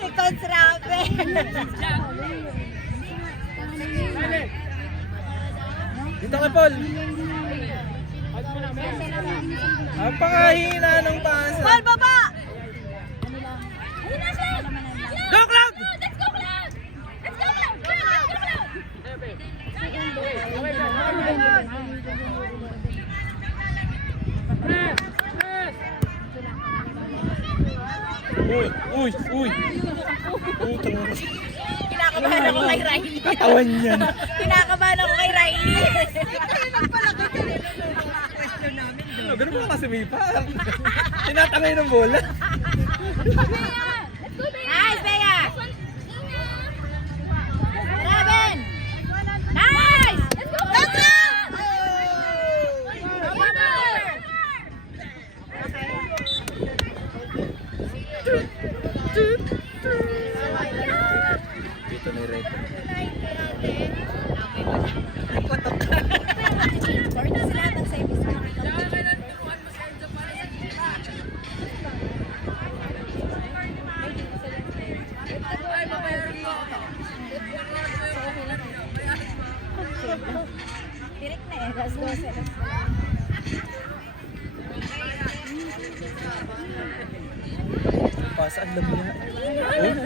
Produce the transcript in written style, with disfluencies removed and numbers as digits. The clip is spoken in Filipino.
Si Coach Rabe. Dito ka, Paul. Ang pangahina ng pasa. Paul, baba! Go, Cloud! Let's go, Cloud! Let's go, Cloud! Let's go, Cloud! Uy! Kinakabahan ako kay Riley. Katawan yan. Kinakabahan ako kay Riley. Ganun mo kasi may pa. Tinatangay ng bola. Nice, Bea! Raven! Nice! Let's go! Let's go! Dito may red. Sorry na sila ng service. Direct na eh. Let's go. Pasa ang dami niya. Yun.